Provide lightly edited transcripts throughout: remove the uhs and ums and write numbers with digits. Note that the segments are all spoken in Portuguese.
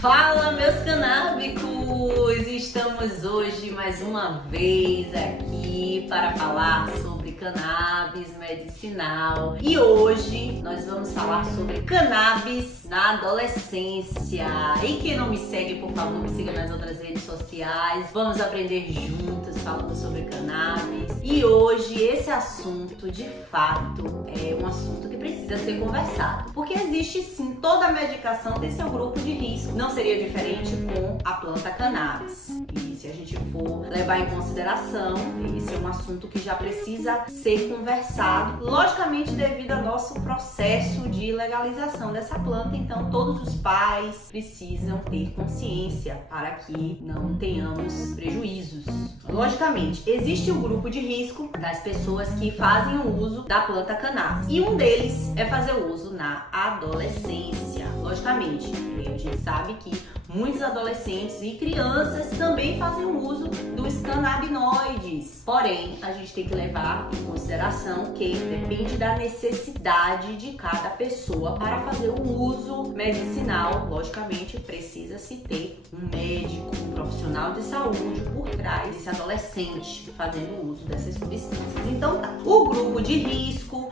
Fala, meus canábicos! Estamos hoje mais uma vez aqui para falar sobre cannabis medicinal. E hoje nós vamos falar sobre cannabis na adolescência. E quem não me segue, por favor, me siga nas outras redes sociais. Vamos aprender juntos falando sobre cannabis. E hoje esse assunto, de fato, é um assunto que precisa ser conversado. Porque existe sim, toda a medicação tem seu grupo de risco. Não seria diferente com a planta cannabis. E se a gente for levar em consideração, esse é um assunto que já precisa ser conversado, logicamente devido ao nosso processo de legalização dessa planta. Então todos os pais precisam ter consciência para que não tenhamos prejuízos. Logicamente, existe um grupo de risco das pessoas que fazem o uso da planta cannabis. E um deles é fazer o uso na adolescência. Logicamente, a gente sabe que muitos adolescentes e crianças também fazem o uso dos canabinoides. Porém, a gente tem que levar em consideração que depende da necessidade de cada pessoa para fazer o uso medicinal. Logicamente, precisa-se ter um médico, um profissional de saúde por trás desse adolescente fazendo o uso dessas substâncias. Então, o grupo de risco,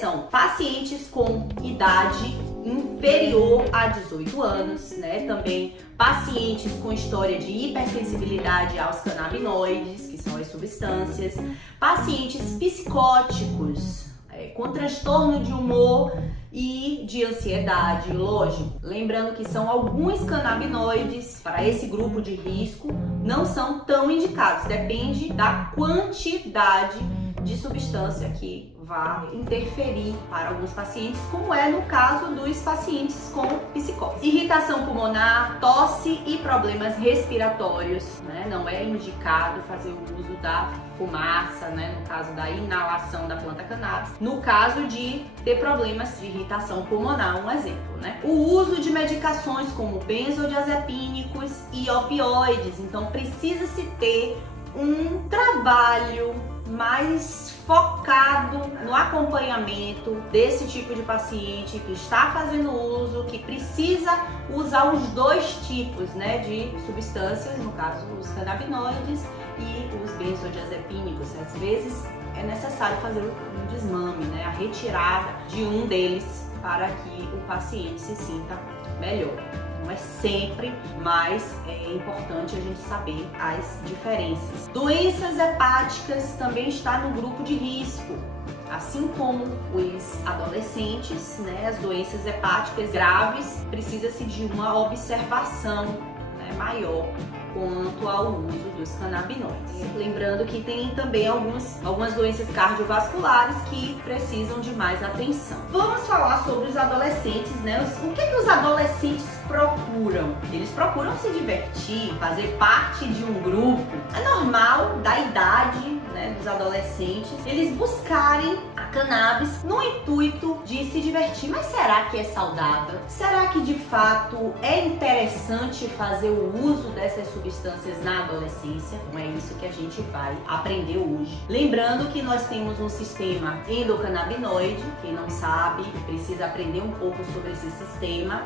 são pacientes com idade inferior a 18 anos, também pacientes com história de hipersensibilidade aos canabinoides, que são as substâncias, pacientes psicóticos, com transtorno de humor e de ansiedade, lógico. Lembrando que são alguns canabinoides para esse grupo de risco, não são tão indicados, depende da quantidade de substância que vai interferir para alguns pacientes, como é no caso dos pacientes com psicose. Irritação pulmonar, tosse e problemas respiratórios, não é indicado fazer o uso da fumaça, no caso da inalação da planta cannabis, no caso de ter problemas de irritação pulmonar, um exemplo, O uso de medicações como benzodiazepínicos e opioides, então precisa-se ter um trabalho mais focado no acompanhamento desse tipo de paciente que está fazendo uso, que precisa usar os dois tipos, de substâncias, no caso os canabinoides e os benzodiazepínicos. Às vezes é necessário fazer um desmame, a retirada de um deles para que o paciente se sinta melhor. Mas sempre mais é importante a gente saber as diferenças. Doenças hepáticas também está no grupo de risco, assim como os adolescentes, as doenças hepáticas graves, precisa-se de uma observação maior quanto ao uso dos canabinoides. Lembrando que tem também algumas doenças cardiovasculares que precisam de mais atenção. Vamos falar sobre os adolescentes, O que os adolescentes procuram? Eles procuram se divertir, fazer parte de um grupo. É normal da idade, dos adolescentes, eles buscarem a cannabis no intuito de se divertir. Mas será que é saudável? Será que de fato é interessante fazer o uso dessas substâncias na adolescência? Não é isso que a gente vai aprender hoje. Lembrando que nós temos um sistema endocannabinoide. Quem não sabe, precisa aprender um pouco sobre esse sistema,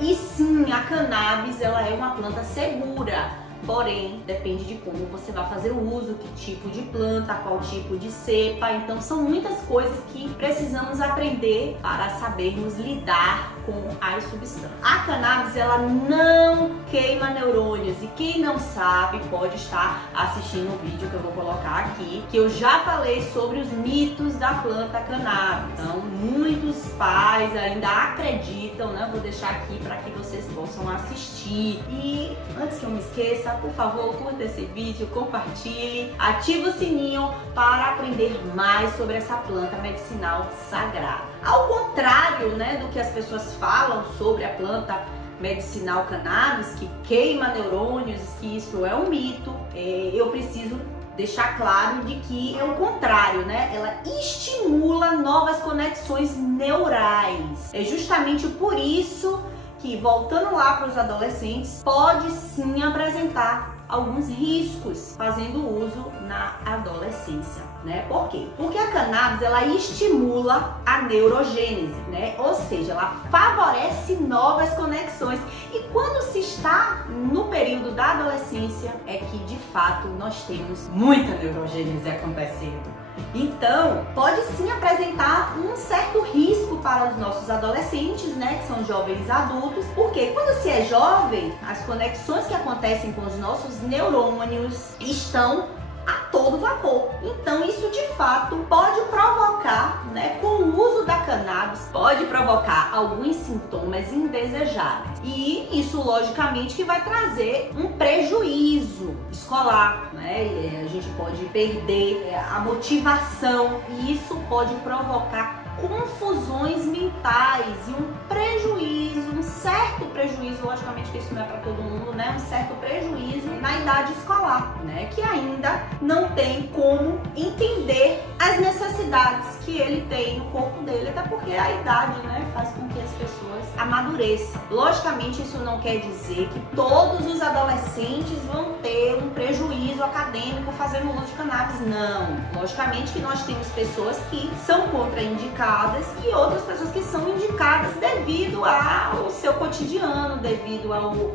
E sim, a cannabis, ela é uma planta segura. Porém, depende de como você vai fazer o uso, que tipo de planta, qual tipo de cepa. Então, são muitas coisas que precisamos aprender para sabermos lidar com as substâncias. A cannabis, ela não queima neurônios. E quem não sabe pode estar assistindo o vídeo que eu vou colocar aqui, que eu já falei sobre os mitos da planta cannabis. Então, muitos pais ainda acreditam, Vou deixar aqui para que vocês possam assistir. E antes que eu me esqueça, por favor, curta esse vídeo, compartilhe, ative o sininho para aprender mais sobre essa planta medicinal sagrada. Ao contrário, do que as pessoas falam sobre a planta medicinal cannabis, que queima neurônios, que isso é um mito, eu preciso deixar claro de que é o contrário, Ela estimula novas conexões neurais. É justamente por isso que, voltando lá para os adolescentes, pode sim apresentar alguns riscos fazendo uso na adolescência, né? Por quê? Porque a cannabis, ela estimula a neurogênese, né? Ou seja, ela favorece novas conexões. E quando se está no período da adolescência, é que de fato nós temos muita neurogênese acontecendo. Então, pode sim apresentar um certo risco para os nossos adolescentes, né, que são jovens adultos, porque quando se é jovem, as conexões que acontecem com os nossos neurônios estão a todo vapor. Então, isso de fato pode provocar, né, com o uso da cannabis, pode provocar alguns sintomas indesejáveis. E isso, logicamente, que vai trazer um prejuízo escolar, né? E a gente pode perder a motivação e isso pode provocar confusões mentais e um prejuízo, um certo prejuízo, logicamente que isso não é para todo mundo, né? Um certo prejuízo na idade escolar, né? Que ainda não tem como entender as necessidades que ele tem no corpo dele, até porque a idade, né, faz com que as pessoas amadureçam. Logicamente, isso não quer dizer que todos os adolescentes vão ter um prejuízo acadêmico fazendo uso de cannabis, não. Logicamente que nós temos pessoas que são contraindicadas e outras pessoas que são indicadas devido ao seu cotidiano, devido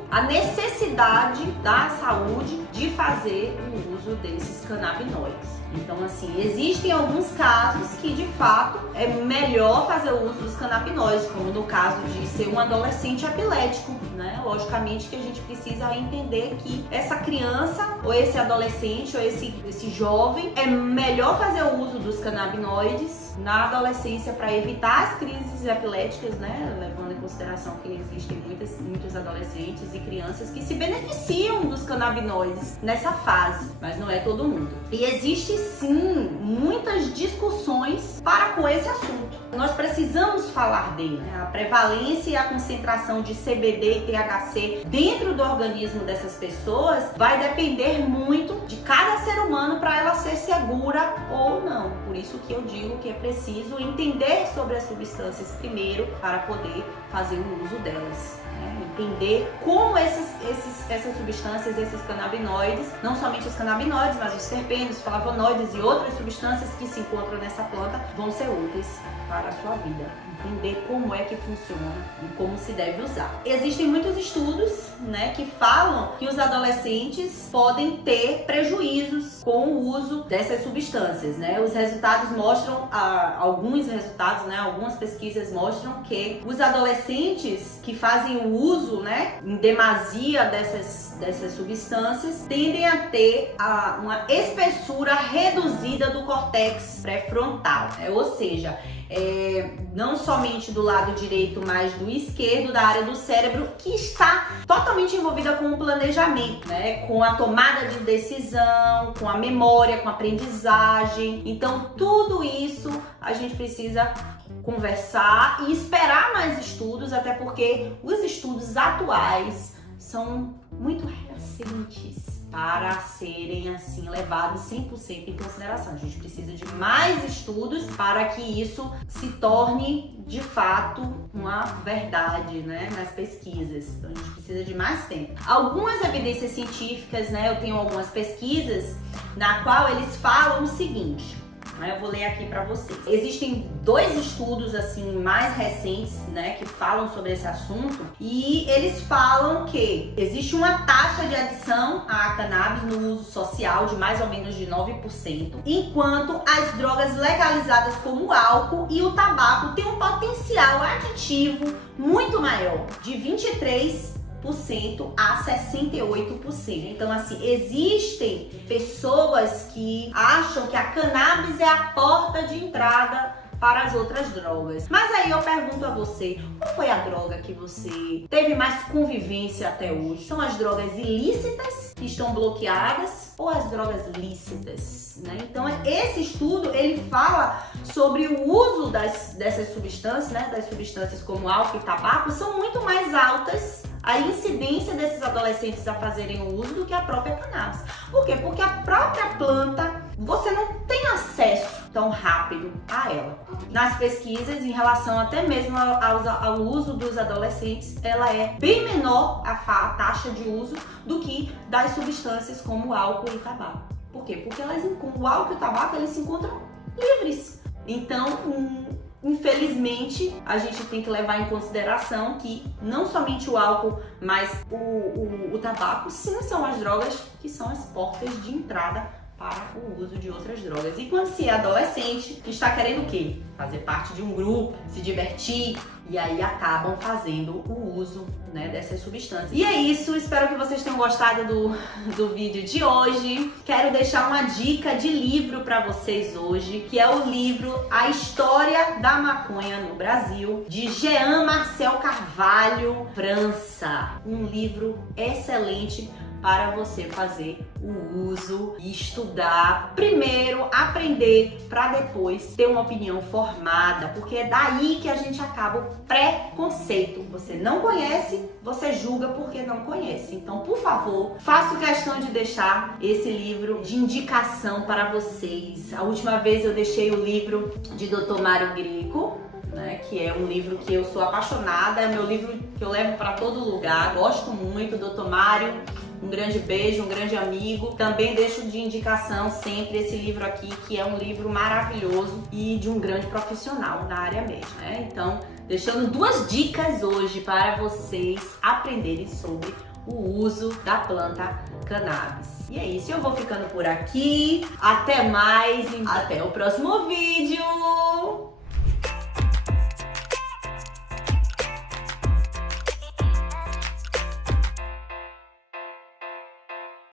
à necessidade da saúde de fazer o uso desses canabinoides. Então, assim, existem alguns casos que, de fato, é melhor fazer o uso dos canabinoides, como no caso de ser um adolescente epilético, né? Logicamente que a gente precisa entender que essa criança, ou esse adolescente, ou esse jovem, é melhor fazer o uso dos canabinoides na adolescência para evitar as crises epiléticas, né? Levando em consideração que existem muitos adolescentes e crianças que se beneficiam dos canabinoides nessa fase, mas não é todo mundo. E existe sim muitas discussões para com esse assunto. Nós precisamos falar dele, né? A prevalência e a concentração de CBD e THC dentro do organismo dessas pessoas vai depender muito de cada ser humano para ela ser segura ou não. Por isso que eu digo que é preciso entender sobre as substâncias primeiro para poder fazer o uso delas. Entender como essas substâncias, esses canabinoides, não somente os canabinoides, mas os terpenos, flavonoides e outras substâncias que se encontram nessa planta vão ser úteis para a sua vida. Entender como é que funciona e como se deve usar. Existem muitos estudos, né, que falam que os adolescentes podem ter prejuízos com o uso dessas substâncias, né? Os resultados mostram, alguns resultados, né, algumas pesquisas mostram que os adolescentes que fazem o uso, né, em demasia dessas substâncias tendem a ter uma espessura reduzida do córtex pré-frontal, né? Ou seja, não somente do lado direito, mas do esquerdo, da área do cérebro que está totalmente envolvida com o planejamento, né? Com a tomada de decisão, com a memória, com a aprendizagem. Então, tudo isso a gente precisa conversar e esperar mais estudos, até porque os estudos atuais são muito recentes para serem assim levados 100% em consideração. A gente precisa de mais estudos para que isso se torne de fato uma verdade, né, nas pesquisas. Então a gente precisa de mais tempo. Algumas evidências científicas, né, eu tenho algumas pesquisas na qual eles falam o seguinte. Eu vou ler aqui para vocês. Existem 2 estudos assim mais recentes, né, que falam sobre esse assunto e eles falam que existe uma taxa de adição à cannabis no uso social de mais ou menos de 9%, enquanto as drogas legalizadas como o álcool e o tabaco têm um potencial aditivo muito maior, de 23% a 68%. Então, assim, existem pessoas que acham que a cannabis é a porta de entrada para as outras drogas. Mas aí eu pergunto a você, qual foi a droga que você teve mais convivência até hoje? São as drogas ilícitas que estão bloqueadas ou as drogas lícitas, né? Então, esse estudo, ele fala sobre o uso dessas substâncias, né? Das substâncias como álcool e tabaco, são muito mais altas a incidência desses adolescentes a fazerem o uso do que a própria cannabis. Por quê? Porque a própria planta, você não tem acesso tão rápido a ela. Nas pesquisas, em relação até mesmo ao uso dos adolescentes, ela é bem menor a taxa de uso do que das substâncias como o álcool e o tabaco. Por quê? Porque o álcool e o tabaco, eles se encontram livres. Então, infelizmente, a gente tem que levar em consideração que não somente o álcool, mas o tabaco, sim, são as drogas que são as portas de entrada para o uso de outras drogas. E quando se é adolescente, está querendo o quê? Fazer parte de um grupo, se divertir, e aí acabam fazendo o uso, né, dessas substâncias. E é isso, espero que vocês tenham gostado do vídeo de hoje. Quero deixar uma dica de livro para vocês hoje, que é o livro A História da Maconha no Brasil, de Jean Marcel Carvalho, França. Um livro excelente para você fazer o uso e estudar. Primeiro, aprender para depois ter uma opinião formada, porque é daí que a gente acaba o preconceito. Você não conhece, você julga porque não conhece. Então, por favor, faço questão de deixar esse livro de indicação para vocês. A última vez eu deixei o livro de Dr. Mário Grieco, né, que é um livro que eu sou apaixonada, é meu livro que eu levo para todo lugar, gosto muito. Dr. Mário, um grande beijo, um grande amigo. Também deixo de indicação sempre esse livro aqui, que é um livro maravilhoso e de um grande profissional na área médica, né? Então, deixando 2 dicas hoje para vocês aprenderem sobre o uso da planta cannabis. E é isso, eu vou ficando por aqui. Até mais, até o próximo vídeo!